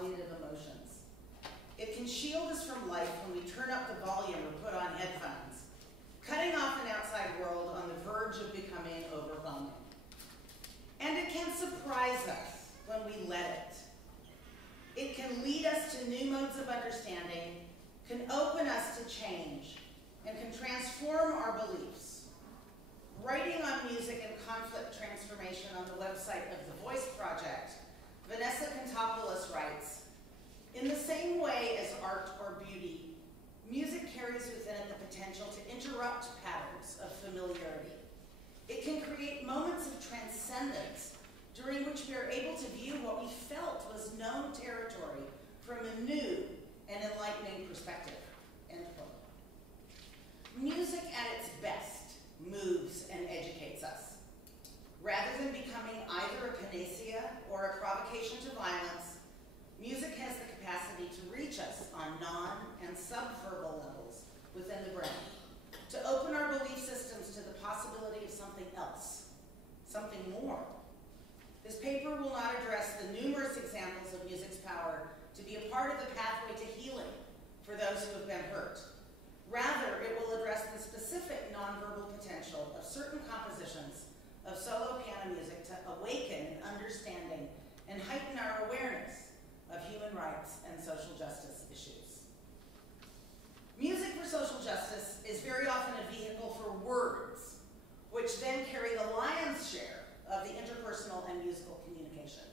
palliative emotions. It can shield us from life when we turn up the volume or put on headphones, cutting off an outside world on the verge of becoming overwhelming. And it can surprise us when we let it. It can lead us to new modes of understanding, can open us to change, and can transform our beliefs. Writing on music and conflict transformation on the website of the Voice Project, Vanessa Contopoulos writes, "In the same way as art or beauty, music carries within it the potential to interrupt patterns of familiarity. It can create moments of transcendence during which we are able to view what we felt was known territory from a new and enlightening perspective." End quote. Music at its best moves and educates us. Rather than becoming either a panacea or a provocation to violence, music has the capacity to reach us on non- and subverbal levels within the brain, to open our belief systems to the possibility of something else, something more. This paper will not address the numerous examples of music's power to be a part of the pathway to healing for those who have been hurt. Rather, it will address the specific nonverbal potential of certain compositions of solo piano music to awaken an understanding and heighten our awareness of human rights and social justice issues. Music for social justice is very often a vehicle for words, which then carry the lion's share of the interpersonal and musical communication.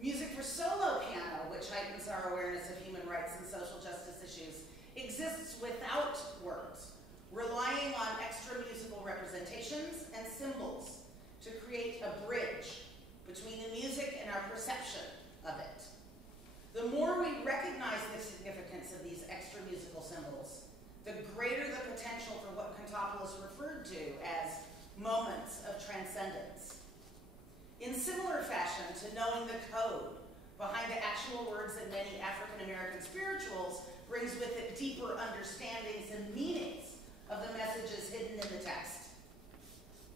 Music for solo piano, which heightens our awareness of human rights and social justice issues, exists without words, relying on extra musical representations and symbols to create a bridge between the music and our perception of it. The more we recognize the significance of these extra musical symbols, the greater the potential for what Contopoulos referred to as moments of transcendence. In similar fashion to knowing the code behind the actual words that many African American spirituals brings with it deeper understandings and meanings of the messages hidden in the text.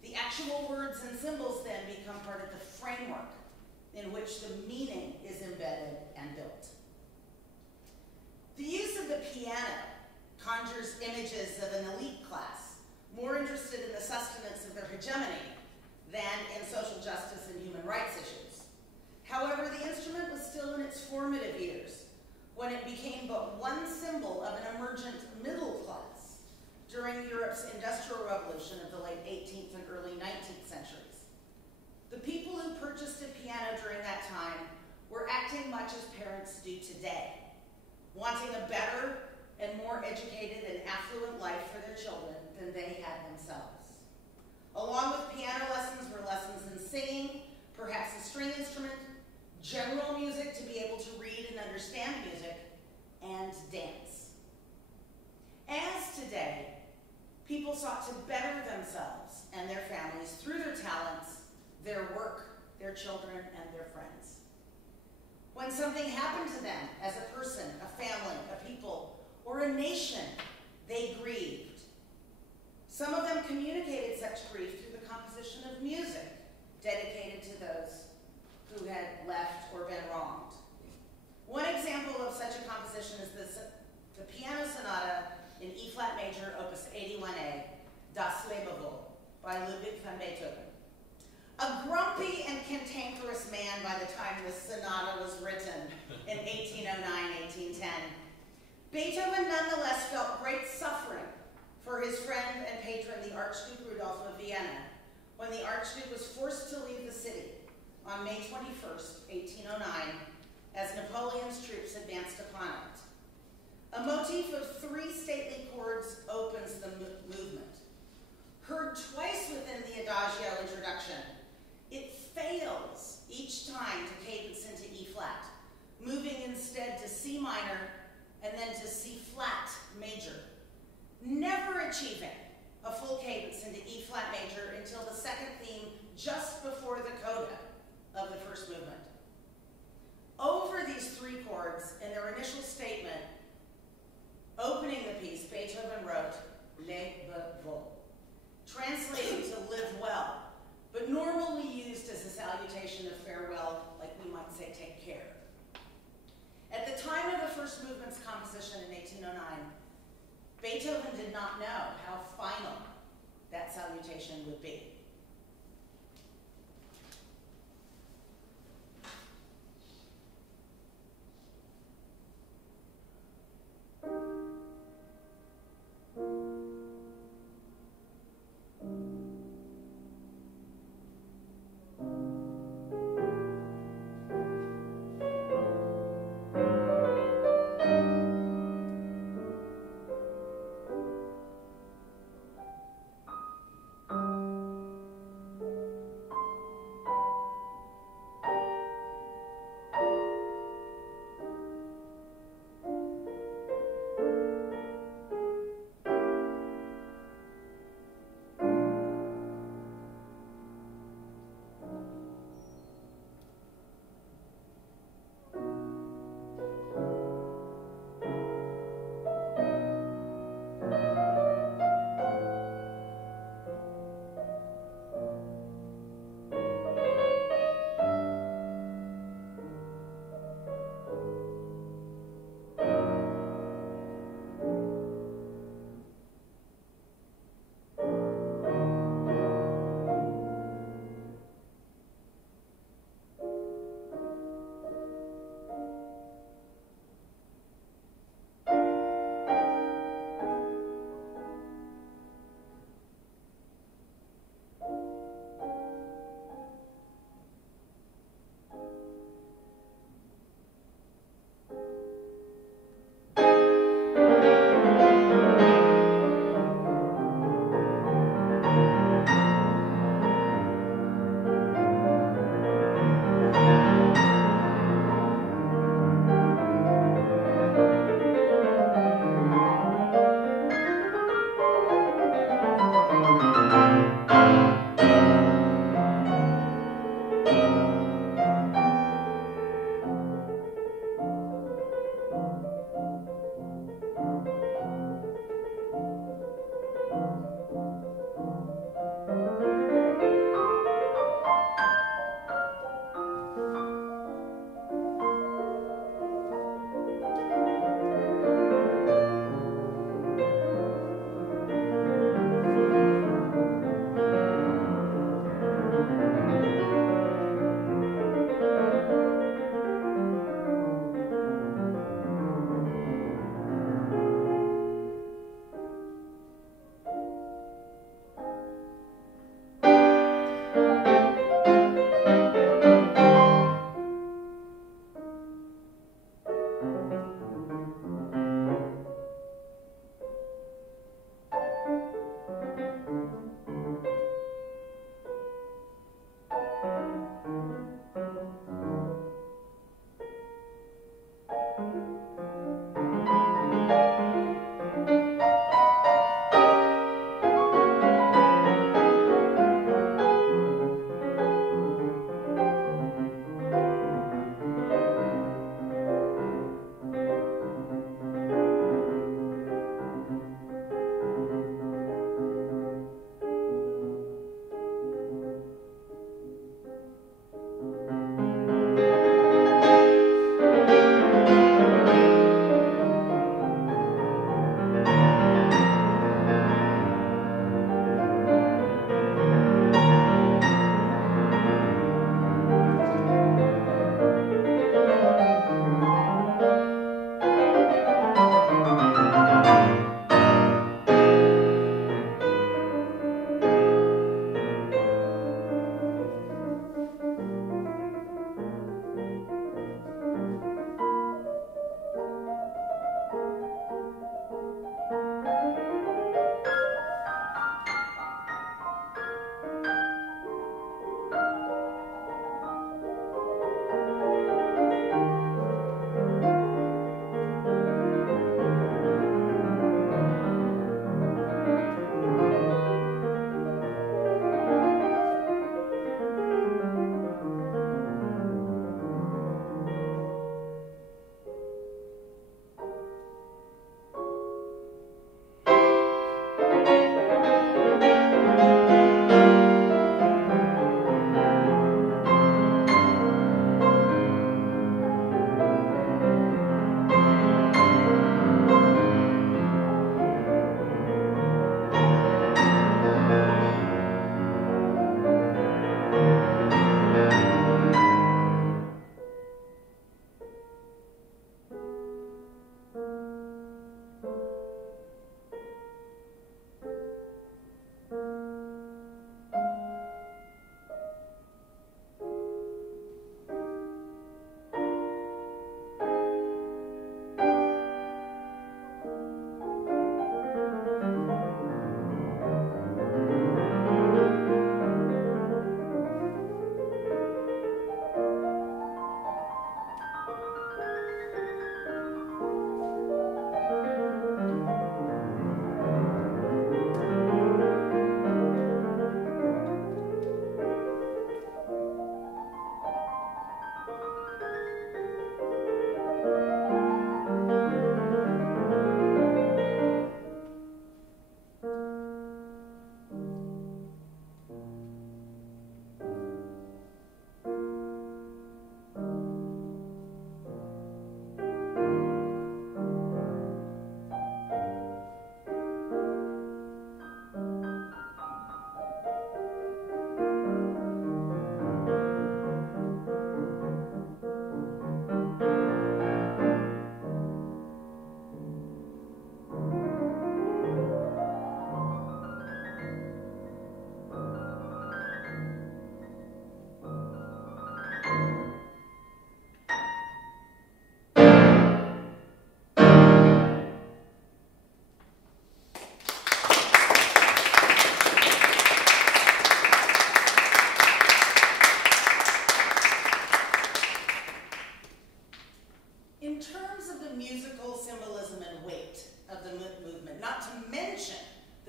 The actual words and symbols then become part of the framework in which the meaning is embedded and built. The use of the piano conjures images of an elite class more interested in the sustenance of their hegemony than in social justice and human rights issues. However, the instrument was still in its formative years when it became but one symbol of an emergent middle class during Europe's Industrial Revolution of the late 18th and early 19th centuries. The people who purchased a piano during that time were acting much as parents do today, wanting a better and more educated and affluent life for their children than they had themselves. Along with piano lessons were lessons in singing, perhaps a string instrument, general music to be able to read and understand music, and dance. As today, people sought to better themselves and their families through their talents, their work, their children, and their friends. When something happened to them as a person, a family, a people, or a nation, they grieved. Some of them communicated such grief through the composition of music dedicated to those who had left or been wronged. One example of such a composition is the piano sonata in E-flat major, opus 81A, Das Lebewohl, by Ludwig van Beethoven. A grumpy and cantankerous man by the time this sonata was written in 1809-1810, Beethoven nonetheless felt great suffering for his friend and patron, the Archduke Rudolph of Vienna, when the Archduke was forced to leave the city on May 21st, 1809, as Napoleon's troops advanced upon it. A motif of 3 stately chords opens the movement. Heard twice within the Adagio introduction, it fails each time to cadence into E-flat, moving instead to C minor and then to C-flat major, never achieving a full cadence into E-flat major until the second theme just before the coda of the first movement. Over these 3 chords, in their initial statement, opening the piece, Beethoven wrote, Lebewohl, translating to live well, but normally used as a salutation of farewell, like we might say, take care. At the time of the first movement's composition in 1809, Beethoven did not know how final that salutation would be.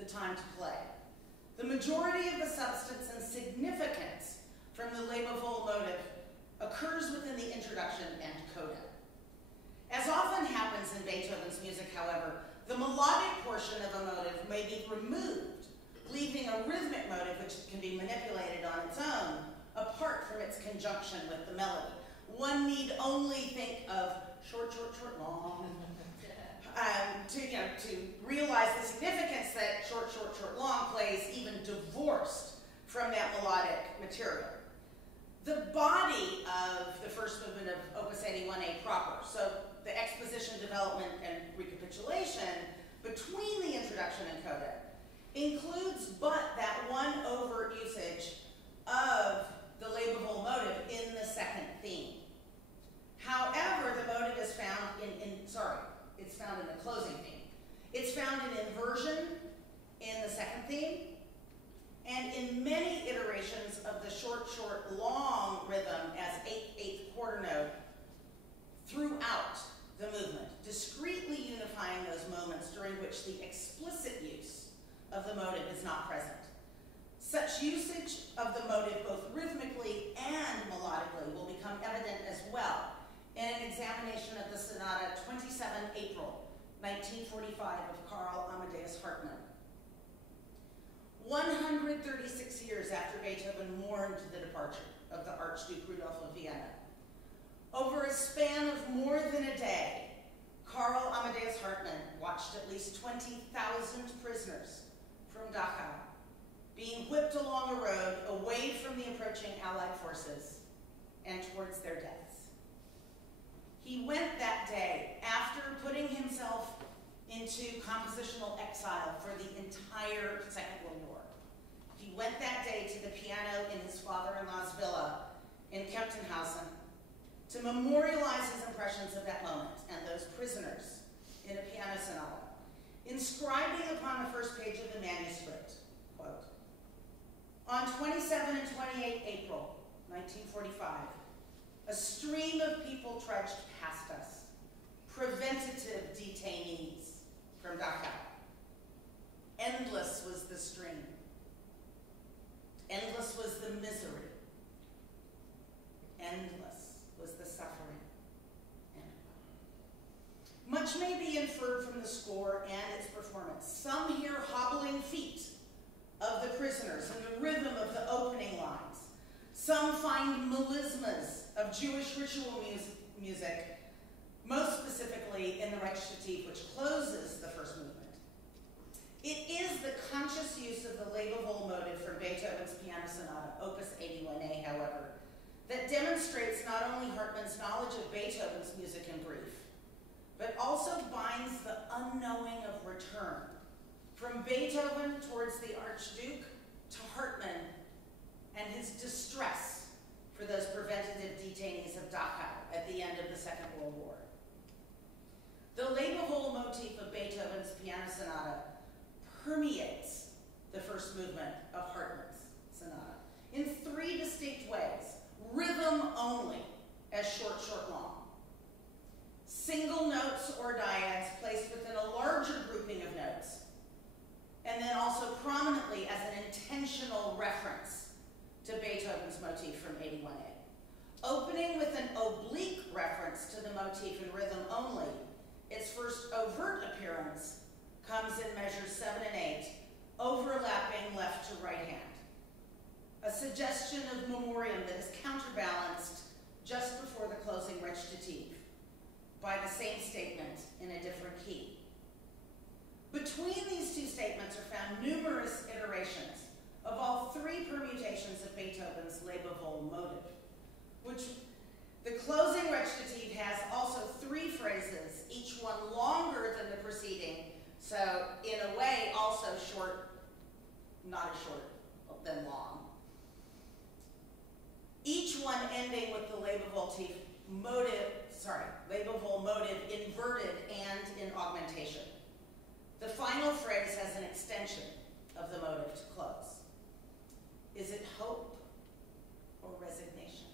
the time to play. The majority of the substance and significance from the Lebewohl motive occurs within the introduction and coda. As often happens in Beethoven's music, however, the melodic portion of a motive may be removed, leaving a rhythmic motive which can be manipulated on its own, apart from its conjunction with the melody. One need only think of short, short, short, long, to realize the significance that short, short, short, long plays even divorced from that melodic material. The body of the first movement of Opus 81A proper, so the exposition, development, and recapitulation between the introduction and coda, includes but that one overt usage of the Lebewohl motive in the second theme. However, the motive is found it's found in the closing theme. It's found in inversion in the second theme, and in many iterations of the short, short, long rhythm as 8/8 quarter note throughout the movement, discreetly unifying those moments during which the explicit use of the motive is not present. Such usage of the motive both rhythmically and melodically will become evident as well in an examination of the Sonata 27 April 1945 of Karl Amadeus Hartmann. 136 years after Beethoven mourned the departure of the Archduke Rudolph of Vienna, over a span of more than a day, Karl Amadeus Hartmann watched at least 20,000 prisoners from Dachau being whipped along a road away from the approaching Allied forces and towards their deaths. He went that day after putting himself into compositional exile for the entire Second World War. He went that day to the piano in his father-in-law's villa in Kemptenhausen to memorialize his impressions of that moment and those prisoners in a piano sonata, inscribing upon the first page of the manuscript, quote, "On 27 and 28 April 1945, a stream of people trudged past us, preventative detainees from Dachau. Endless was the stream. Endless was the misery. Endless was the suffering." Much may be inferred from the score and its performance. Some hear hobbling feet of the prisoners and the rhythm of the opening lines. Some find melismas of Jewish ritual music, most specifically in the Lecture-Recital, which closes the first movement. It is the conscious use of the Lebewohl motive from Beethoven's Piano Sonata, Opus 81A, however, that demonstrates not only Hartmann's knowledge of Beethoven's music in brief, but also binds the unknowing of return from Beethoven towards the Archduke to Hartmann and his distress for those preventative detainees of Dachau at the end of the Second World War. The Lebewohl motif of Beethoven's Piano Sonata permeates the first movement of Hartmann's sonata in three distinct ways: rhythm only, as short, short, long; single notes or dyads placed within a larger grouping of notes, and then also prominently as an intentional reference to Beethoven's motif from 81A. Opening with an oblique reference to the motif in rhythm only, its first overt appearance comes in measures 7 and 8, overlapping left to right hand. A suggestion of memoriam that is counterbalanced just before the closing recitative by the same statement in a different key. Between these two statements are found numerous iterations of all three permutations of Beethoven's Lebewohl motive, which the closing recitative has also three phrases, each one longer than the preceding, so in a way also short, not as short than long. Each one ending with the Lebewohl motive inverted and in augmentation. The final phrase has an extension of the motive to close. Is it hope or resignation?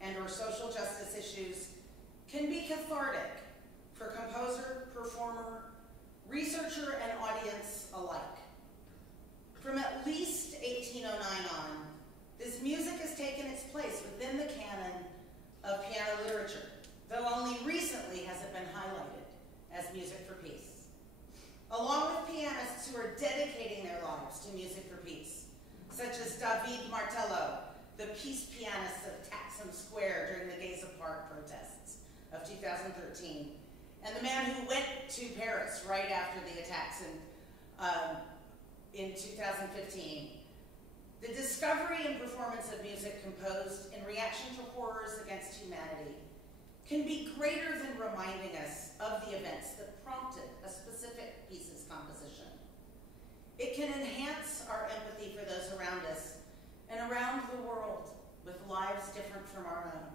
and or social justice issues can be cathartic for composer, performer, researcher, and audience alike. From at least 1809 on, this music has taken its place within the canon of piano literature, though only recently has it been highlighted as music for peace. Along with pianists who are dedicating their lives to music for peace, such as David Martello, the peace pianist of Taksim Square during the Gaza Park protests of 2013, and the man who went to Paris right after the attacks in 2015. The discovery and performance of music composed in reaction to horrors against humanity can be greater than reminding us of the events that prompted a specific piece's composition. It can enhance our empathy for those around us and around the world with lives different from our own.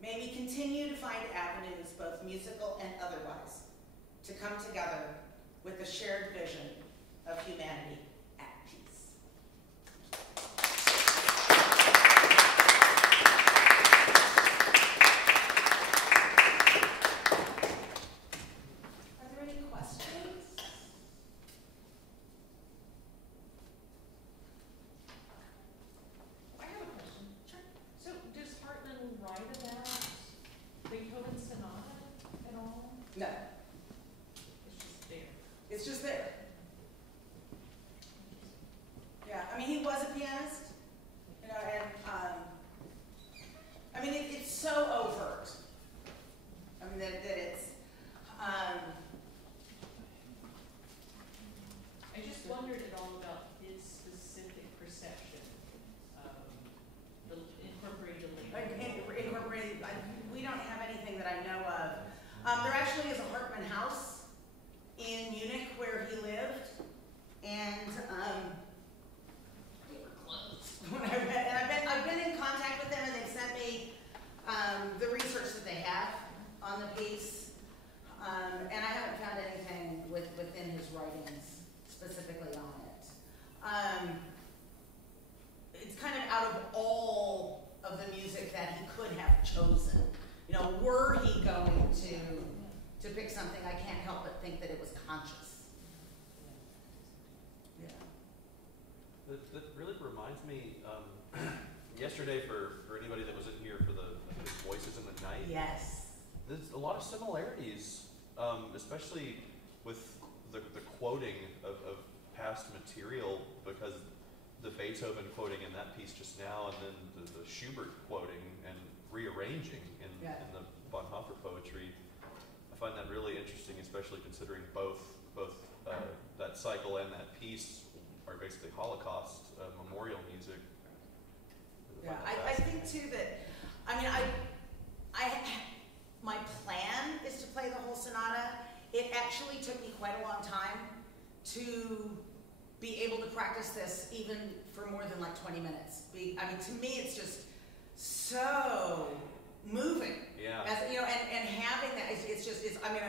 May we continue to find avenues, both musical and otherwise, to come together with a shared vision of humanity at peace. Are there any questions? I have a question. Sure. So does Hartman write about Beethoven's sonata at all? No, It's just there. it's just there. Yeah, I mean, he was a pianist, you know, and I mean, it's so overt. I mean, that it's, I just wondered at all about his specific perception of the incorporated incorporated, we don't have anything that I know of. There actually is a Hartman house in Munich where he lived, and they were closed when I read, and I've been in contact with them, and they've sent me the research that they have on the piece, and I haven't found anything within his writings specifically on it. It's kind of out of all of the music that he could have chosen. You know, were he going to pick something, I can't help but think that it was conscious. Yeah. That really reminds me, yesterday for anybody that was in here for the Voices in the Night. Yes. There's a lot of similarities, especially with the quoting of past material, because the Beethoven quoting in that piece just now, and then the Schubert quoting and rearranging in the Bonhoeffer poetry. I find that really interesting, especially considering both that cycle and that piece are basically Holocaust memorial music. Yeah, I think too that, I mean, my plan is to play the whole sonata. It actually took me quite a long time to be able to practice this even for more than like 20 minutes. I mean, to me, it's just so moving. Yeah. As, you know, and having that, it's just, I mean,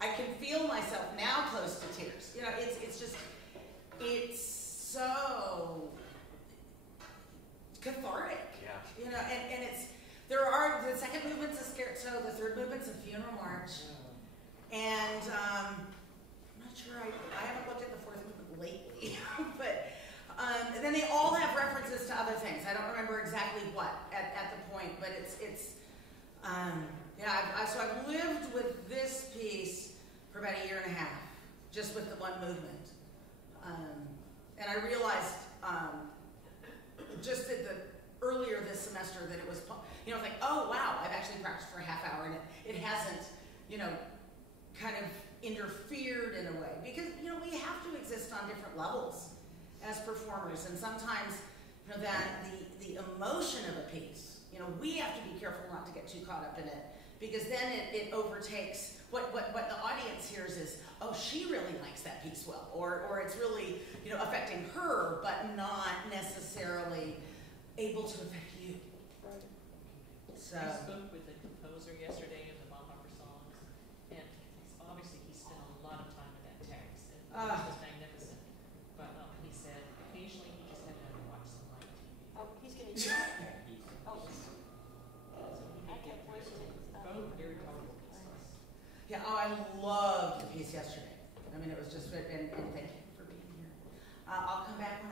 I can feel myself now close to tears. You know, it's so cathartic. Yeah. You know, and there are, the second movement's a scherzo, the third movement's a funeral march. And I'm not sure, I haven't looked at the fourth movement lately, but then they all have references to other things. I don't remember exactly what at the point, but yeah, so I've lived with this piece for about a year and a half, just with the one movement. And I realized just earlier this semester that it was, you know, like, oh wow, I've actually practiced for a half hour, and it hasn't, you know, kind of interfered in a way, because, you know, we have to exist on different levels as performers, and sometimes, you know, that the emotion of a piece, you know, we have to be careful not to get too caught up in it, because then it overtakes what the audience hears is, oh, she really likes that piece well, or it's really, you know, affecting her, but not necessarily able to affect you. Right. So I spoke with a composer yesterday of the Bonhoeffer songs, and obviously he spent a lot of time with that text, and it was magnificent. But he said occasionally he just had to watch some live TV. Oh, he's going to use it. Oh, So he I did get kept voicing it. both very powerful pieces. I loved the piece yesterday. I mean, it was just, and thank you for being here. I'll come back